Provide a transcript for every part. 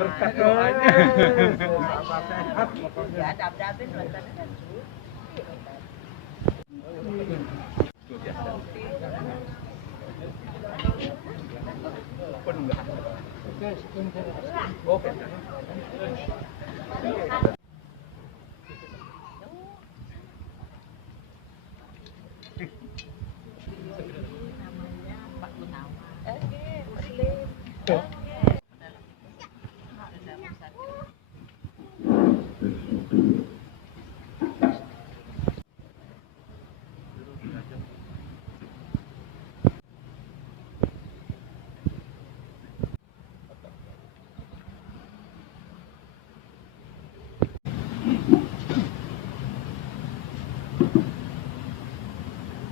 Berkat doanya. Sehat pokoknya. Oke. Pak Gunawan. Muslim.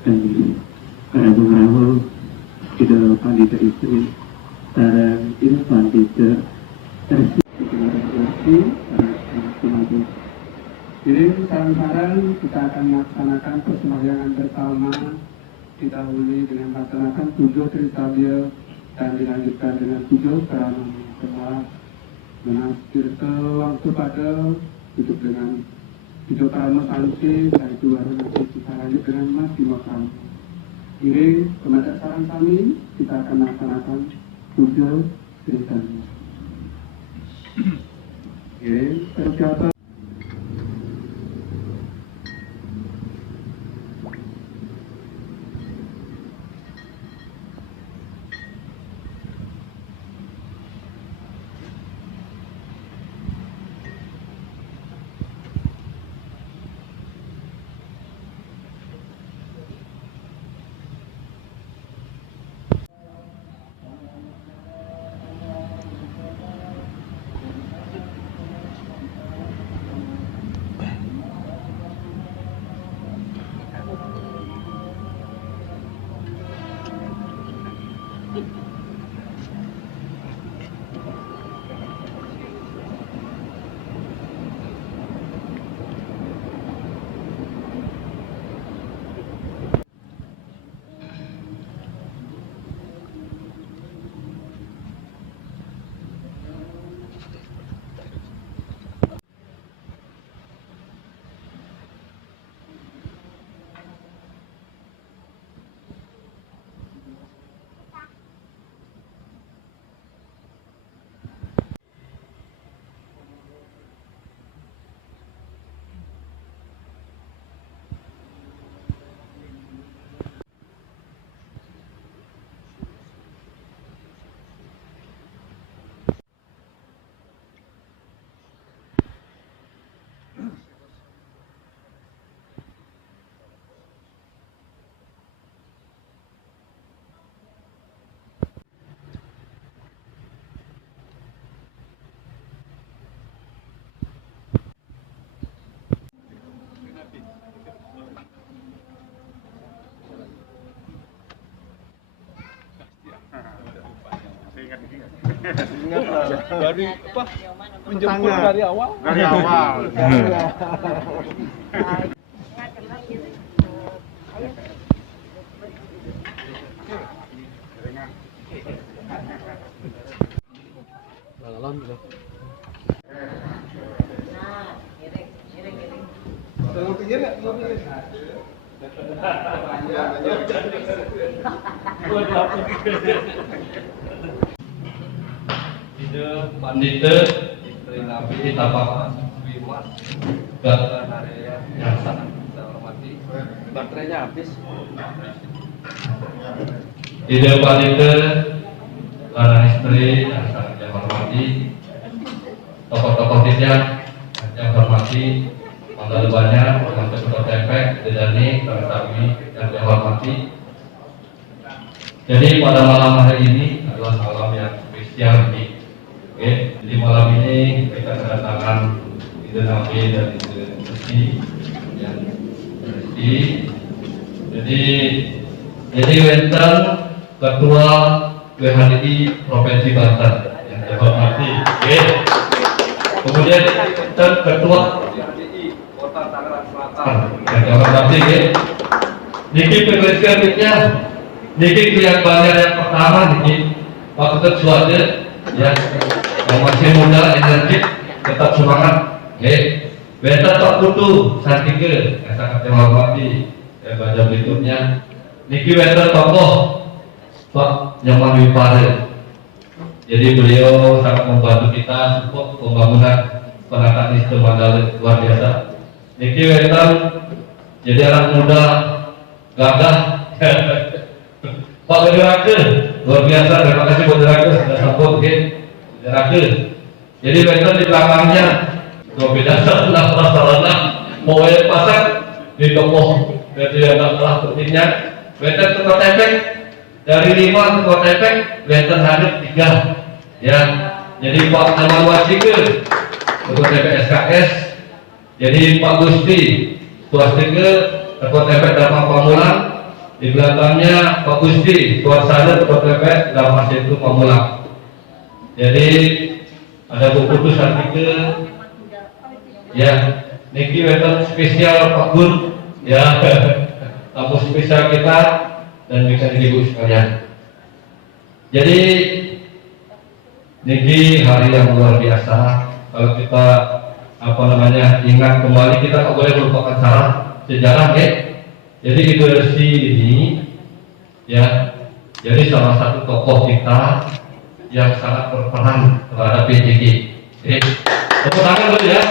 Dan para pengaruh kita pandita itu sarang ini pandita tersi jadi sarang-sarang kita akan melaksanakan persembahyangan bersama didahului dengan melaksanakan 7 Trisadia dan dilanjutkan dengan 7 Karama setelah mengakhir ke waktu pada duduk dengan 7 Karama Salusi dan itu baru nanti kita lanjut dengan Mas Dimakam. Iring kepada sarang kami kita akan melaksanakan 7 Trisadia. Iring tercatat. Ingat dari apa? Menjemput dari awal. Dari awal. Lalan gitu. Nah, giring. Mau pinggir nggak? Mau pinggir. Ide Pandita Istri Nabi Tapaman Wimas Gatra Naraya yang sangat kita hormati. Baterainya habis. Ide Pandita Para istri yang sangat saya hormati, tokoh-tokoh tidak yang hormati, Manggala banyak, Manggala Ketua TPK, Dedani, Kang Sabi yang saya hormati. Jadi pada malam hari ini adalah malam yang spesial nih. Oke, jadi malam ini kita kedatangan Ide Nabi dan Ide Resti yang Resti. Jadi Wenten Ketua WHDI Provinsi Banten yang saya hormati. Oke. Kemudian Wenten Ketua WHDI Kota Tangerang Selatan yang saya hormati. Niki penulis kreatifnya, niki klien banyak yang pertama niki waktu tersuatnya ya, yang masih muda, energik, tetap semangat. Beta tak butuh santiga, yang sangat dihormati. Baca berikutnya, niki beta tokoh Pak Nyoman Wipare. Jadi beliau sangat membantu kita support pembangunan penataan sistem Mandala luar biasa. Niki Wetan jadi anak muda gagah. Pak Gerake luar biasa, terima kasih buat Gerake sudah support Gerake. Jadi Wetan di belakangnya luar biasa, sarana pokoknya pasang di toko. Jadi adalah pentingnya Wetan ketua TPK dari 5 ketua TPK Wetan hadir 3. Ya, jadi Pak Taman Wajike ketua TPK SKS, jadi Pak Gusti Swastike ketua TPK Dharma Pamulang, di belakangnya Pak Gusti Suasana ketua TPK Dharma Setu Pamulang. Jadi ada Bu Putu Sartike, ya, niki Wetan spesial Pak Gun, ya, tamu spesial kita dan bisa ibu sekalian. Jadi niki hari yang luar biasa. Kalau kita ingat kembali, kita tak boleh melupakan sejarah ya. Jadi ideologi ini ya, jadi salah satu tokoh kita yang sangat berperan terhadap PJJ. Tepuk tangan dulu ya.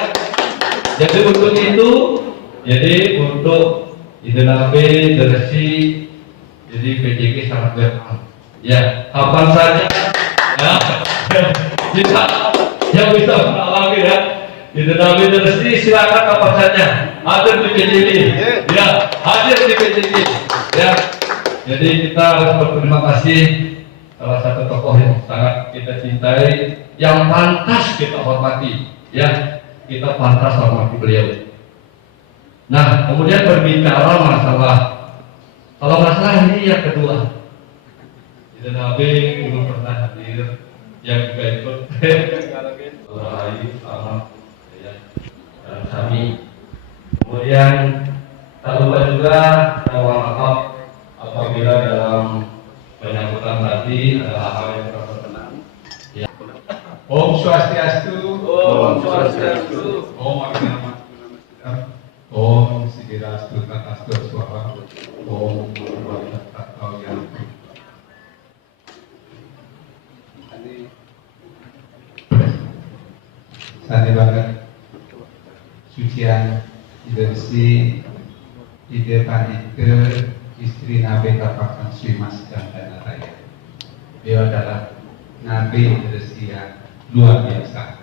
Jadi untuk itu, jadi untuk ideologi jadi PJJ sangat berperan. Ya, kapan saja ya, kita yang bisa mengalami ya, ideologi resmi silakan kapan saja hadir di PJJ. Ya, hadir di PJJ. Ya, jadi kita harus berterima kasih salah satu tokoh yang sangat kita cintai, yang pantas kita hormati. Ya, kita pantas hormati beliau. Nah, kemudian berbicara masalah, kalau masalah ini yang kedua, itu Nabi belum pernah hadir, yang juga ikut Rahayu sama ya, dan kami. Kemudian tak lupa juga mohon maaf apabila dalam penyambutan tadi ada hal yang kurang berkenan. Ya. Om Swastiastu. Om Swastiastu. Om Agama. Om Sidirastu Tatastu Swaha. Om Bhagavato Yang. Sani banget sucian ideasi ide panike istri Nabi Kapakan Sri Mas Gandana Raya. Beliau adalah Nabi ideasi yang luar biasa.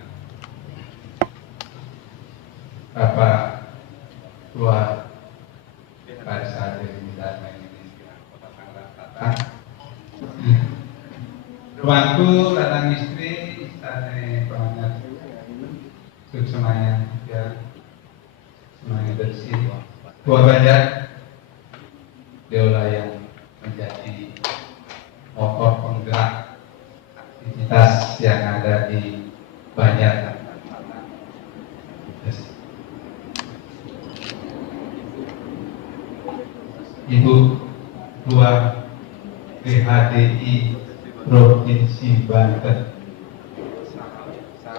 Bapak tua pada saat ini dan ini Kota Tangerang. Ruangku datang istri istana pengantin untuk semuanya ya, semuanya bersih. Tua banyak beliaulah yang menjadi motor penggerak aktivitas yang ada di Banjar. Ibu Ketua PHDI Provinsi Banten,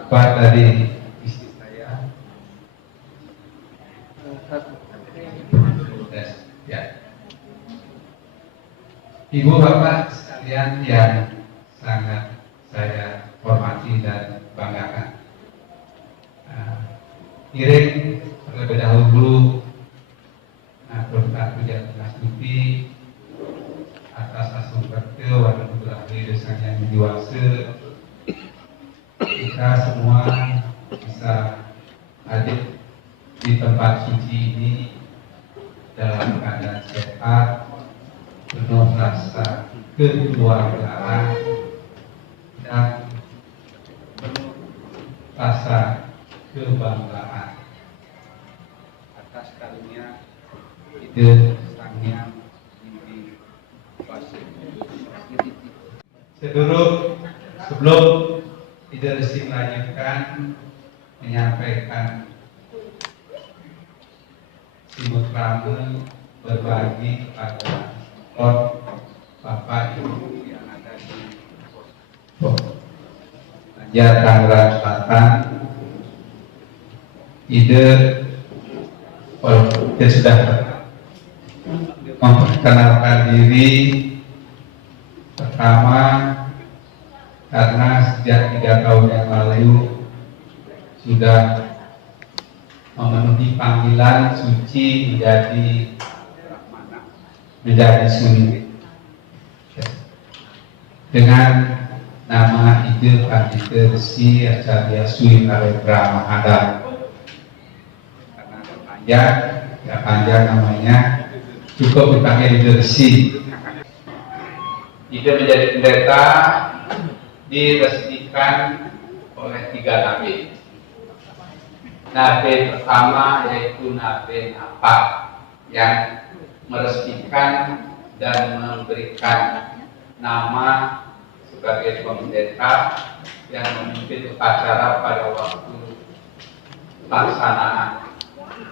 Pak dari istri saya, ya. Ibu Bapak sekalian yang sangat saya hormati dan banggakan. Iring terlebih dahulu Prof. Puja Tuti atas asum kerja warna ahli desanya menjiwase, kita semua bisa hadir di tempat suci ini dalam keadaan sehat, penuh rasa kekeluargaan dan penuh rasa kebanggaan atas karunia ide Sang Hyang Widi Wase. Sebelum ide Resi melanjutkan menyampaikan simut rame berbagi kepada Lord Bapak Ibu yang ada di Banjar Tangerang Selatan. Ide dia sudah memperkenalkan diri pertama karena sejak 3 tahun yang lalu sudah memenuhi panggilan suci menjadi suni dengan nama Ide Pandita Resi Acarya Sui Narendra Mahadar. Karena panjang namanya, cukup dipanggil Ide Resi. Ide menjadi pendeta diresmikan oleh 3 nabi. Nabi pertama yaitu Nabi Napak yang meresmikan dan memberikan nama sebagai pendeta yang memimpin upacara pada waktu pelaksanaan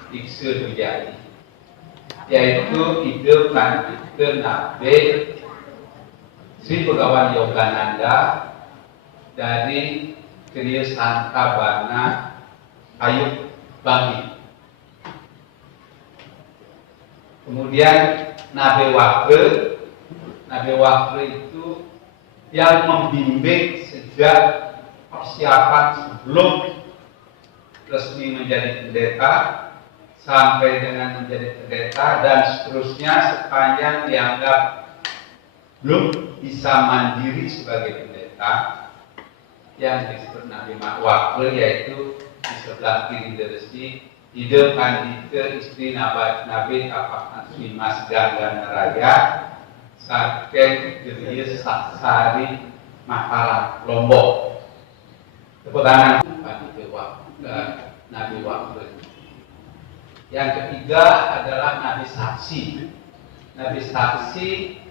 Biksu Duyani, yaitu Ide Pandita Nabi Sri Begawan Yogananda dari Kriya Santabana Ayub Banggi. Kemudian Nabi Wakil itu yang membimbing sejak persiapan sebelum resmi menjadi pendeta sampai dengan menjadi pendeta dan seterusnya sepanjang dianggap belum bisa mandiri sebagai pendeta, yang disebut Nabi Wakil, yaitu di sebelah kiri Resi Ide Pandita istri Nabi Tapak Sri Mas Gangga Raya Saken Geria Sari Mataram Lombok. Tepuk tangan Nabi Wakil. Yang ketiga adalah Nabi Saksi. Nabi Saksi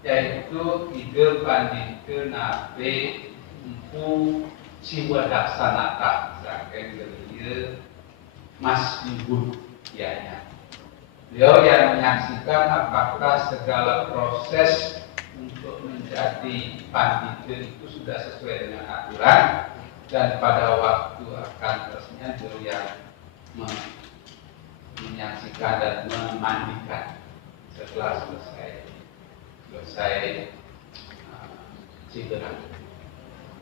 yaitu Ide Pandita Nabi Empu Siwadaksanata Saken Geria Mas Ibu Yanya. Beliau yang menyaksikan apakah segala proses untuk menjadi pandita itu sudah sesuai dengan aturan, dan pada waktu akan resminya beliau yang menyaksikan dan memandikan setelah selesai sidang.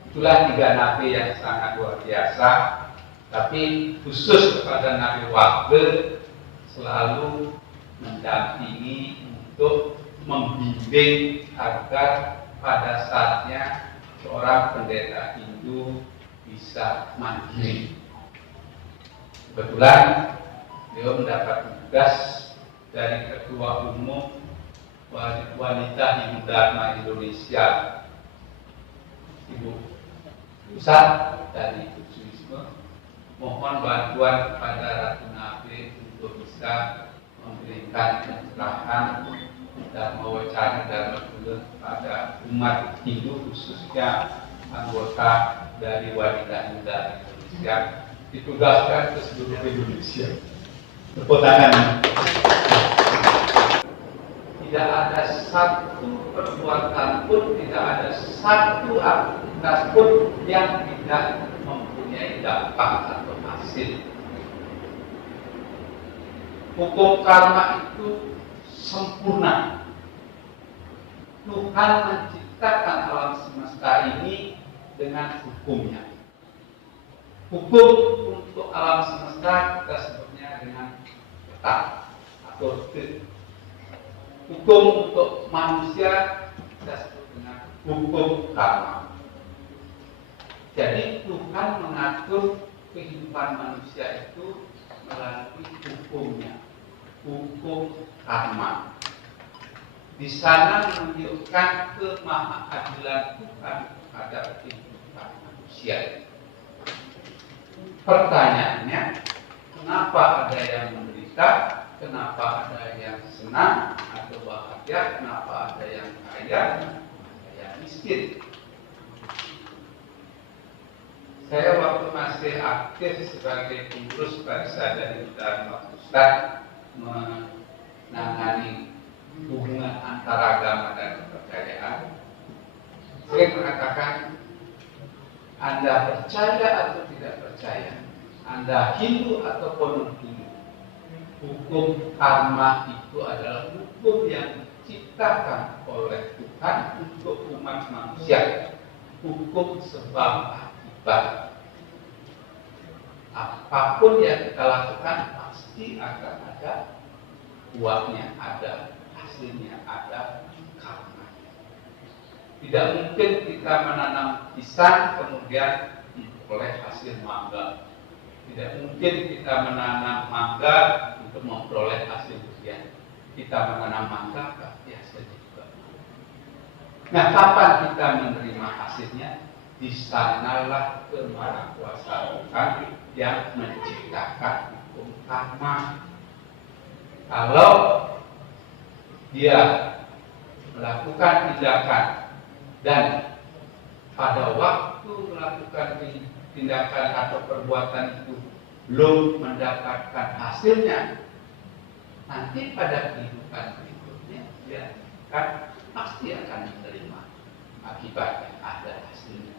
Itulah 3 nabi yang sangat luar biasa. Tapi khusus kepada Nabi Wakil selalu mendampingi untuk membimbing agar pada saatnya seorang pendeta Hindu bisa mandiri. Kebetulan beliau mendapat tugas dari Ketua Umum Wanita Hindu Dharma Indonesia, Ibu Pusat dari Kudusisme. Mohon bantuan kepada Ratu Nabi untuk bisa memberikan pencerahan dan mewacana dan kepada umat Hindu, khususnya anggota dari Wanita Hindu Indonesia, ditugaskan ke seluruh Indonesia. Tepuk tangan. Tidak ada satu perbuatan pun, tidak ada satu aktivitas pun yang tidak mempunyai dampak atau hasil. Hukum karma itu sempurna. Tuhan menciptakan alam semesta ini dengan hukumnya. Hukum untuk alam semesta kita sebutnya dengan tetap atau tet. Hukum untuk manusia kita sebut dengan hukum karma. Jadi Tuhan mengatur kehidupan manusia itu melalui hukumnya, hukum karma. Di sana menunjukkan kemahaadilan Tuhan terhadap kehidupan manusia. Pertanyaannya, kenapa ada yang menderita, kenapa ada yang senang atau bahagia, kenapa ada yang kaya, ada yang miskin? Saya waktu masih aktif sebagai pengurus Barisan dari Dharma Pusat menangani hubungan antara agama dan kepercayaan sering mengatakan Anda percaya atau tidak percaya, Anda Hindu ataupun non-Hindu, hukum karma itu adalah hukum yang diciptakan oleh Tuhan untuk umat manusia, hukum sebab akibat. Apapun yang kita lakukan pasti akan ada uangnya, ada hasilnya, ada karma. Tidak mungkin kita menanam pisang kemudian memperoleh hasil mangga. Tidak mungkin kita menanam mangga untuk memperoleh hasil durian. Kita menanam mangga pasti hasilnya juga. Nah, kapan kita menerima hasilnya? Di sanalah kemahakuasaan Tuhan yang menciptakan hukum karma. Kalau dia melakukan tindakan dan pada waktu melakukan tindakan atau perbuatan itu belum mendapatkan hasilnya, nanti pada kehidupan berikutnya dia pasti akan menerima akibatnya, ada hasilnya.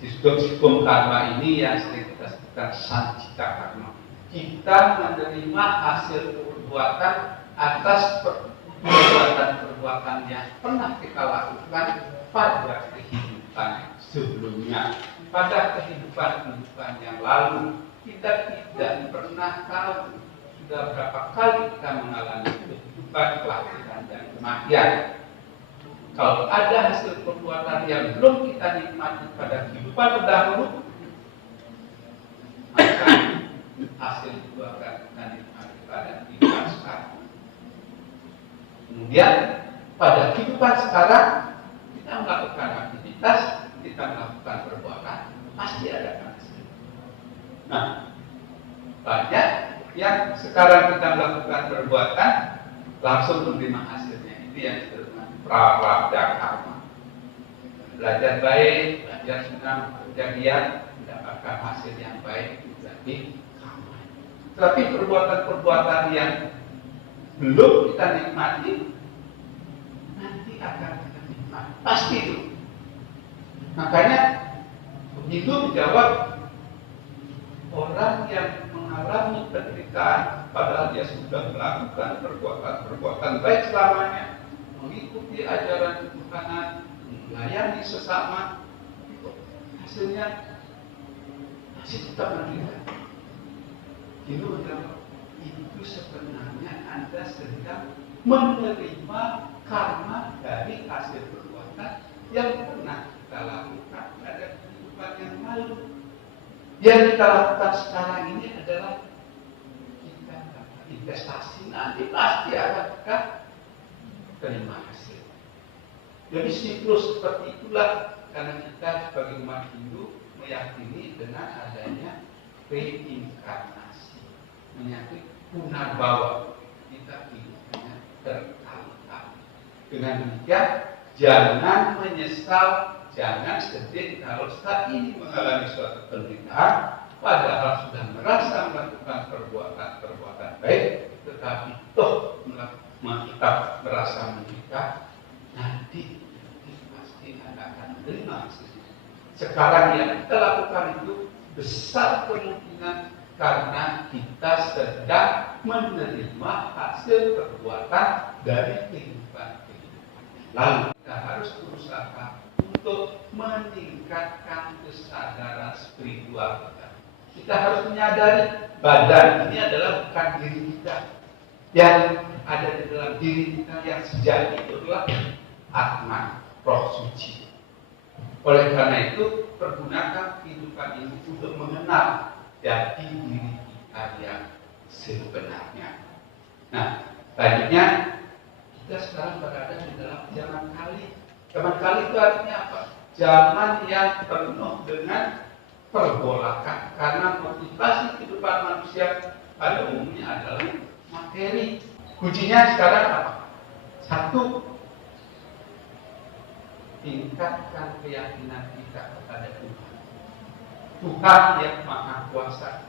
Sistem karma ini yang sering kita sebutkan sancita karma. Kita menerima hasil perbuatan atas perbuatan yang pernah kita lakukan pada kehidupan sebelumnya, pada kehidupan yang lalu. Kita tidak pernah tahu sudah berapa kali kita mengalami kehidupan, kelahiran dan kematian. Kalau ada hasil perbuatan yang belum kita nikmati pada kehidupan terdahulu, maka hasil itu akan kita nikmati pada kehidupan sekarang. Kemudian pada kehidupan sekarang kita melakukan aktivitas, kita melakukan perbuatan, pasti ada hasil. Nah, banyak yang sekarang kita melakukan perbuatan langsung menerima hasilnya. Itu yang disebut prarabdha karma. Belajar baik, belajar senang, kejadian, mendapatkan hasil yang baik, berarti karma. Tapi perbuatan-perbuatan yang belum kita nikmati, nanti akan kita nikmati. Pasti itu. Makanya begitu menjawab, orang yang mengalami penderitaan padahal dia sudah melakukan perbuatan baik selamanya, mengikuti ajaran Tuhan, melayani sesama, hasilnya masih tetap menderita. Itu menjawab, itu sebenarnya Anda sedang menerima karma dari hasil perbuatan yang pernah kita lakukan pada kehidupan yang lalu. Yang kita lakukan sekarang ini adalah kita investasi, nanti pasti akan kita terima hasil. Jadi siklus seperti itulah karena kita sebagai umat Hindu meyakini dengan adanya reinkarnasi, menyangkut punarbawa, kita hidupnya terkali-kali. Dengan demikian jangan menyesal, jangan sedih kalau saat ini mengalami suatu penderitaan, padahal sudah merasa melakukan perbuatan baik, tetapi toh kita merasa menderita, nanti pasti Anda akan menerima hasilnya. Sekarang yang kita lakukan itu besar kemungkinan karena kita sedang menerima hasil perbuatan dari kehidupan. Lalu kita harus berusaha untuk meningkatkan kesadaran spiritual kita. Kita harus menyadari badan ini adalah bukan diri kita. Yang ada di dalam diri kita yang sejati itu adalah Atma, roh suci. Oleh karena itu, pergunakan kehidupan ini untuk mengenal jati diri kita yang sebenarnya. Nah, selanjutnya kita sekarang berada di dalam zaman kali. Zaman kali itu artinya apa? Zaman yang penuh dengan pergolakan. Karena motivasi kehidupan manusia pada umumnya adalah materi. Kuncinya sekarang apa? Satu, tingkatkan keyakinan kita kepada Tuhan. Tuhan yang Maha Kuasa.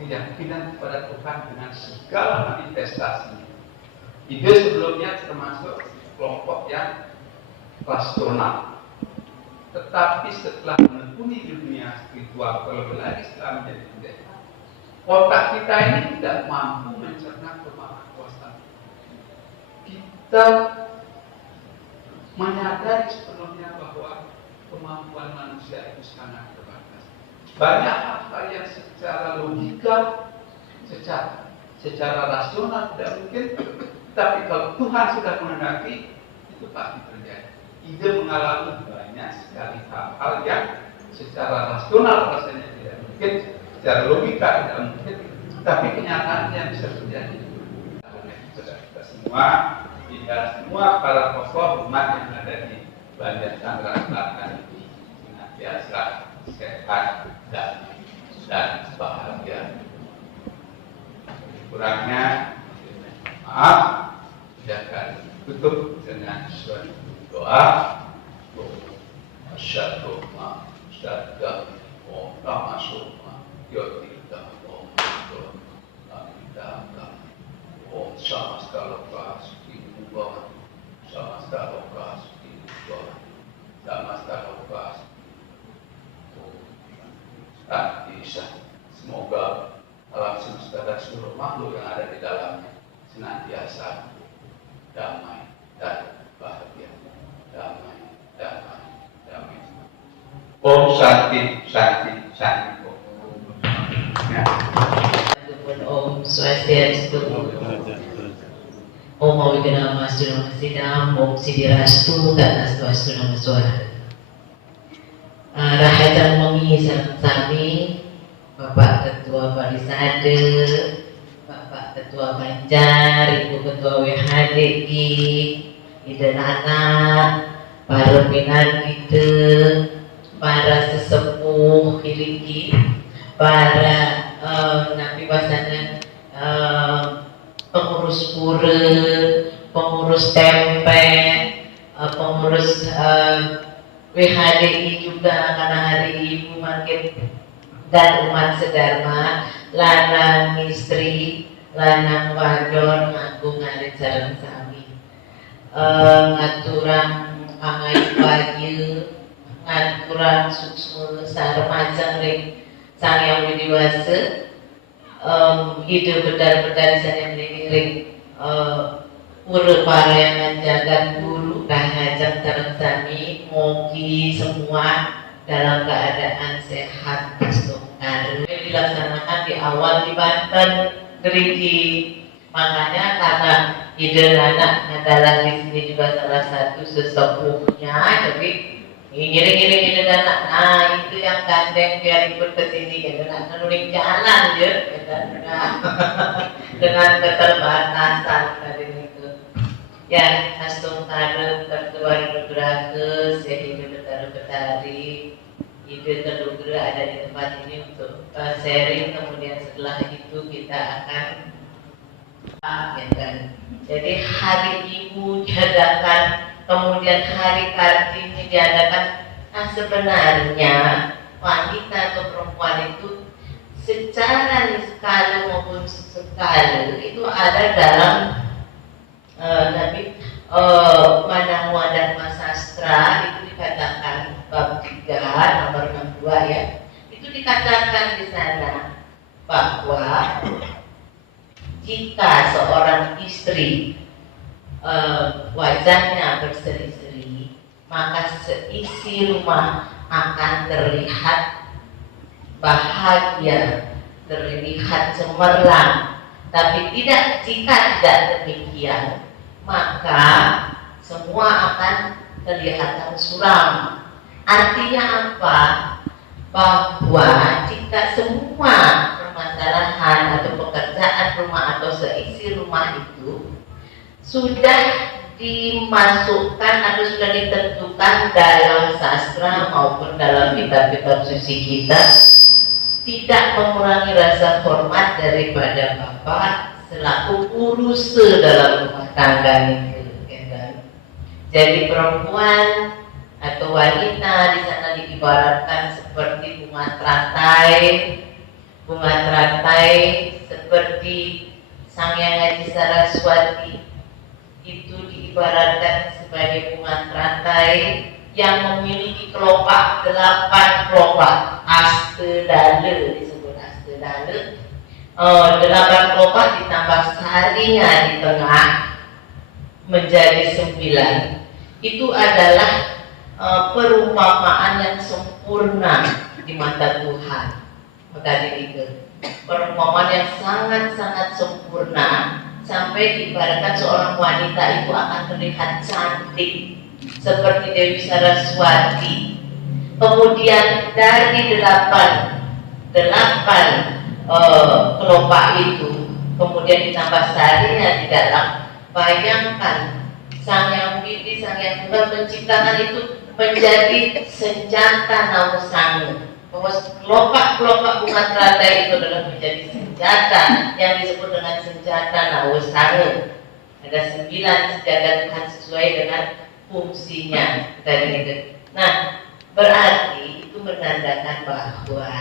keyakinan kepada Tuhan dengan segala manifestasinya. Ide sebelumnya termasuk kelompok yang rasional, tetapi setelah menekuni dunia spiritual, terlebih lagi setelah menjadi pendeta, otak kita ini tidak mampu mencerna kemahakuasaan. Kita menyadari sepenuhnya bahwa kemampuan manusia itu sangat terbatas. Banyak hal-hal yang secara logika, secara rasional tidak mungkin, tapi kalau Tuhan sudah menghendaki, itu pasti terjadi. Ide mengalami banyak sekali hal-hal yang secara rasional rasanya tidak mungkin, secara logika tidak mungkin, tapi kenyataannya bisa terjadi. Kita semua, semua para tokoh umat yang ada di Banjar Tangerang Selatan ini senantiasa sehat dan bahagia. Kurangnya, maaf, akan tutup dengan suatu doa. Asyhadu an la ilaha semoga alam semesta dan seluruh makhluk yang ada di dalamnya senantiasa damai dan bahagia. Damai. Om Santi. Ya. Om Swastiastu. Om Mawigana Masjid Masjidam. Om Sidirastu dan Astu Nama Suara. Rakyat Mami Sami, Bapak Ketua Parisade, Bapak Ketua Banjar, Ibu Ketua WHDI, Ida Nana, para pimpinan kita, para sesepuh Hiliki, para napi pasangan pengurus pura, pengurus tempe, pengurus WHDI juga karena hari Ibu makin dan umat sedharma, lanang istri, lanang wadon ngaku ngarit sareng sami. Ngaturan angai pagi, ngaturan suksma saremajang ring sang yang widiwasa, hidup bedar-bedar sana ring pura parayangan jagat guru kahajang sareng sami, mogi semua dalam keadaan sehat bersuara. Dilaksanakan di awal di Banten, Gerigi. Makanya karena ide anak adalah di sini juga salah satu sesepuhnya, jadi ngiring-ngiring ide anak. Nah itu yang gandeng biar ikut ke sini, ya dengan menulis jalan ya, dengan keterbatasan tadi itu. Ya, astung taruh tertuar bergerak sehingga bertaruh-bertari. Ide terduga ada di tempat ini untuk sharing. Kemudian setelah itu kita akan ya kan. Jadi hari Ibu diadakan, kemudian hari Kartini diadakan. Nah sebenarnya wanita atau perempuan itu secara niskala maupun sekala itu ada dalam Manang Dharma Sastra itu dikatakan bab 3 nomor 62 ya. Itu dikatakan di sana bahwa jika seorang istri wajahnya berseri-seri, maka seisi rumah akan terlihat bahagia, terlihat cemerlang. Tapi jika tidak demikian, maka semua akan kelihatan suram. Artinya apa? Bahwa jika semua permasalahan atau pekerjaan rumah atau seisi rumah itu sudah dimasukkan atau sudah ditentukan dalam sastra maupun dalam kitab-kitab suci kita, tidak mengurangi rasa hormat daripada bapak selaku urus dalam rumah tangga itu, ya kan? Jadi perempuan atau wanita di sana diibaratkan seperti bunga teratai, bunga teratai seperti Sang Hyang Haji Saraswati itu diibaratkan sebagai bunga teratai yang memiliki kelopak 8 kelopak, astedale disebut astedale. 8 kelopak ditambah sarinya di tengah menjadi 9. Itu adalah perumpamaan yang sempurna di mata Tuhan. Maka itu perumpamaan yang sangat-sangat sempurna sampai diibaratkan seorang wanita itu akan terlihat cantik seperti Dewi Saraswati. Kemudian dari 8 kelopak itu kemudian ditambah sarinya di dalam. Bayangkan Sang Hyang Widi, Sang Hyang Tunggal menciptakan itu menjadi senjata Nausangu. Bahwa kelopak-kelopak bunga teratai itu adalah menjadi senjata yang disebut dengan senjata Nausangu. Ada 9 senjata Tuhan sesuai dengan fungsinya dari itu. Nah, berarti itu menandakan bahwa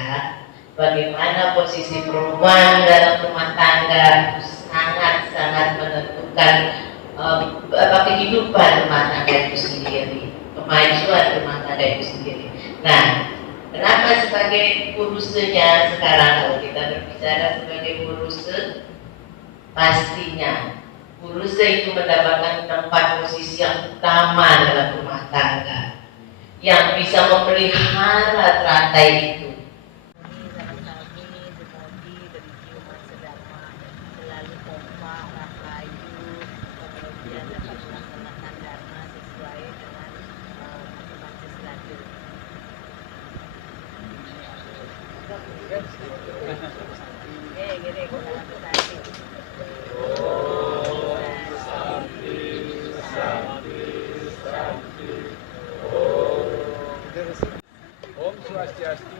bagaimana posisi perempuan dalam rumah tangga itu sangat-sangat menentukan kehidupan rumah tangga itu sendiri, kemajuan rumah tangga itu sendiri. Nah, kenapa sebagai urusnya sekarang kalau kita berbicara sebagai uruse, pastinya uruse itu mendapatkan tempat posisi yang utama dalam rumah tangga, yang bisa memelihara teratai itu. Om Swastiastu.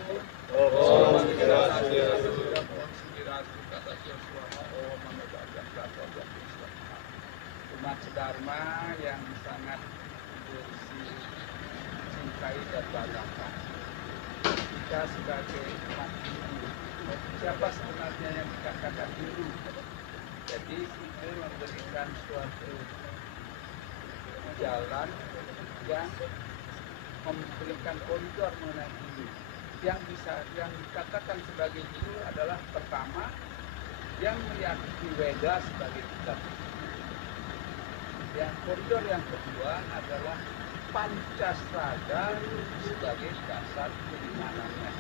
Umat sedharma yang sangat dicintai dan banggakan. Kita sebagai umat Hindu, siapa sebenarnya yang dikatakan Hindu? Jadi itu memberikan suatu jalan yang memberikan koridor mengenai Hindu. Yang dikatakan sebagai Hindu adalah pertama yang meyakini Weda sebagai kitab. Yang koridor yang kedua adalah Pancasrada sebagai dasar keimanannya.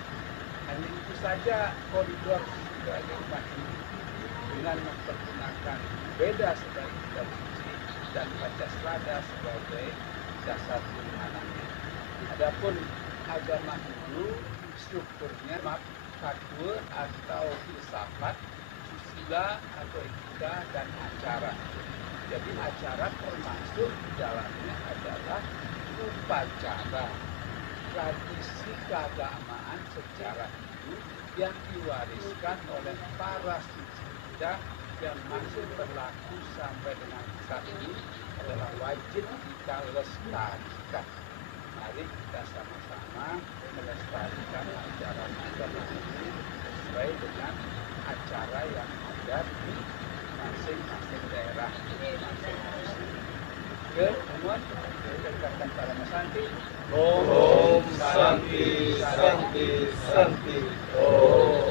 Hanya itu saja koridor sebagai umat Hindu, dengan mempergunakan Weda sebagai kitab suci dan Pancasrada sebagai dasar keimanannya. Adapun agama Hindu strukturnya Katwa atau filsafat, susila atau etika, dan acara. Jadi acara termasuk di dalamnya adalah upacara, tradisi keagamaan secara Hindu yang diwariskan oleh para suci kita yang masih berlaku sampai dengan saat ini adalah wajib kita lestarikan. Mari kita sama-sama melestarikan acara agama ini sesuai dengan acara yang ada di masing-masing daerah, masing-masing. Oke, teman, kita para Santi. Om Santi Santi Santi. Om